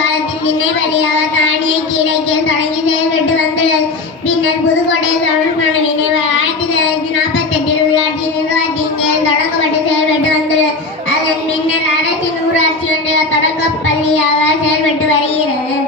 காலத்தில் நினைவழியாக தானிய கீழைக்கில் தொடங்கி செயல்பட்டு வந்துள்ளது. பின்னர் புதுக்கோட்டை தமிழ்மான நினைவு 1948 உள்ளாட்சி நிர்வாகத்தின் கீழ் தொடங்கப்பட்டு செயல்பட்டு வந்துள்ளது. அதன் பின்னர் அரசின் ஊராட்சி ஒன்றிய தொடக்கப் பள்ளியாக செயல்பட்டு வருகிறது.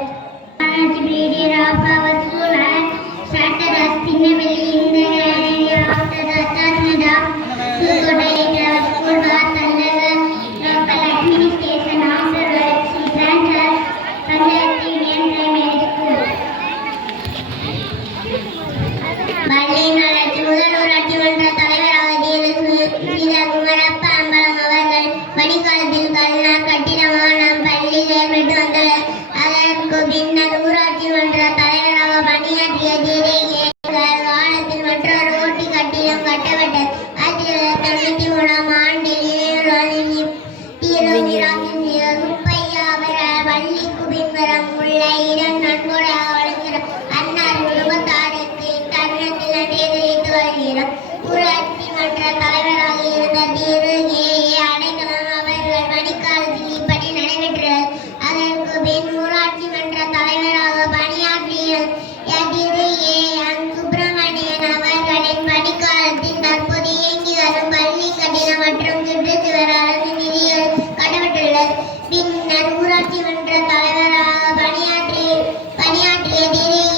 ஊராட்சி மன்ற தலைவராக இருந்த திரு அடைக்கலம் அவர்கள் பணிக்காலத்தில் இப்பணி நடைபெற்றது. அதற்கு பின் ஊராட்சி மன்ற தலைவராக பணியாற்றிய திரு சுப்பிரமணியன் அவர்களின் பணிக்காலத்தில் தற்போது இயங்கி வரும் பள்ளி கட்டிடம் மற்றும் சுற்றுச்சுவர் அரசு நிதியில் கட்டப்பட்டுள்ளது. பின்னர் ஊராட்சி மன்ற தலைவராக பணியாற்றிய திரு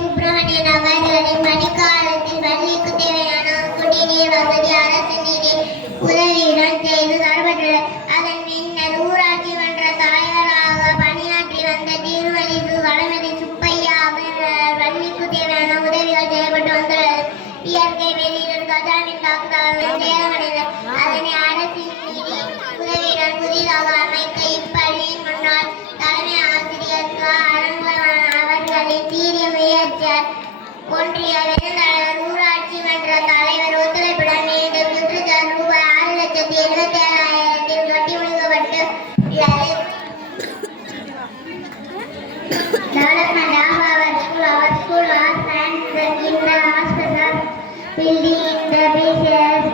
சுப்பிரமணியன் அவர்களின் பணிக்காலத்தில் பள்ளிக்கு தேவையான குடிநீர் வசதி அரசு நிதி உதவியுடன் செய்து தரப்பட்டுள்ளது. அதன் பின்னர் ஊராட்சி மன்ற தலைவராக பணியாற்றி வந்த திருமதி வளமதி சுப்பையா அவர்கள் பள்ளிக்கு தேவையான உதவிகள் செய்யப்பட்டு வந்துள்ளது. இயற்கை வெளியிடும் கஜாவின் தாக்குதலால் சேதமடைந்த அதனை அரசின் நிதி உதவியுடன் புதிதாக அமைக்க இப்பள்ளியின் முன்னாள் தலைமை ஆசிரியர் அரங்கவன் அவர்களின் சீரிய முயற்சியால் ஒன்றிய பெருந்தலைவர் ஊராட்சி மன்ற தலைவர் ஒத்துழைப்புடன் மீண்டும் சுற்றுச்சூழல் ரூபாய் 6,77,000 கட்டி முடிக்கப்பட்டு உள்ளது. Development of our school was planned in the hospital building in the basis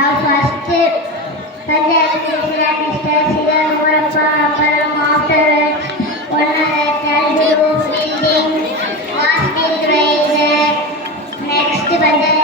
of first Panjab Mr. Sira Murappa Apparam afterwards one other building was built by the next Panjab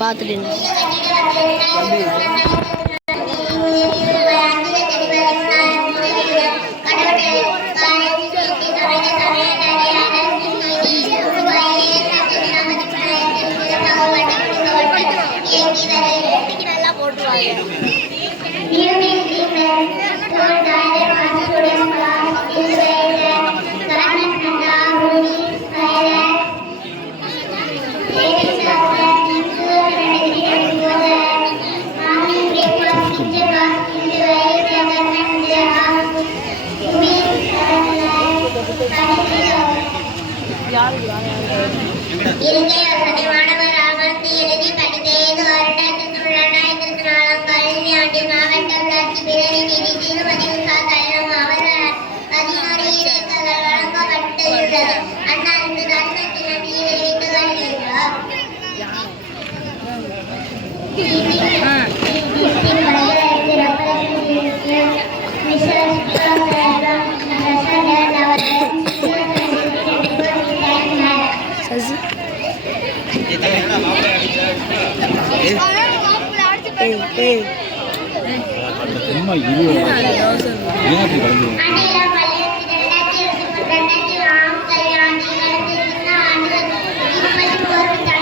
பார்த்துட்டு நல்லா போட்டுருவாங்க. இருக்கை வசதி மாணவர் அமர்ந்து எழுதி படித்த 5 வருடத்திற்குள் 2004 கல்வியாண்டில் மாவட்ட உள்ளாட்சி பிரிவு நிதி திருமதி உஷா தலைவரும் அவர்கள் 11 இருக்கைகள் வழங்கப்பட்டுள்ளது. அண்ணா இந்த தருணத்தில் நன்றியை தெரிவித்துக் கொள்கிறோம். அகில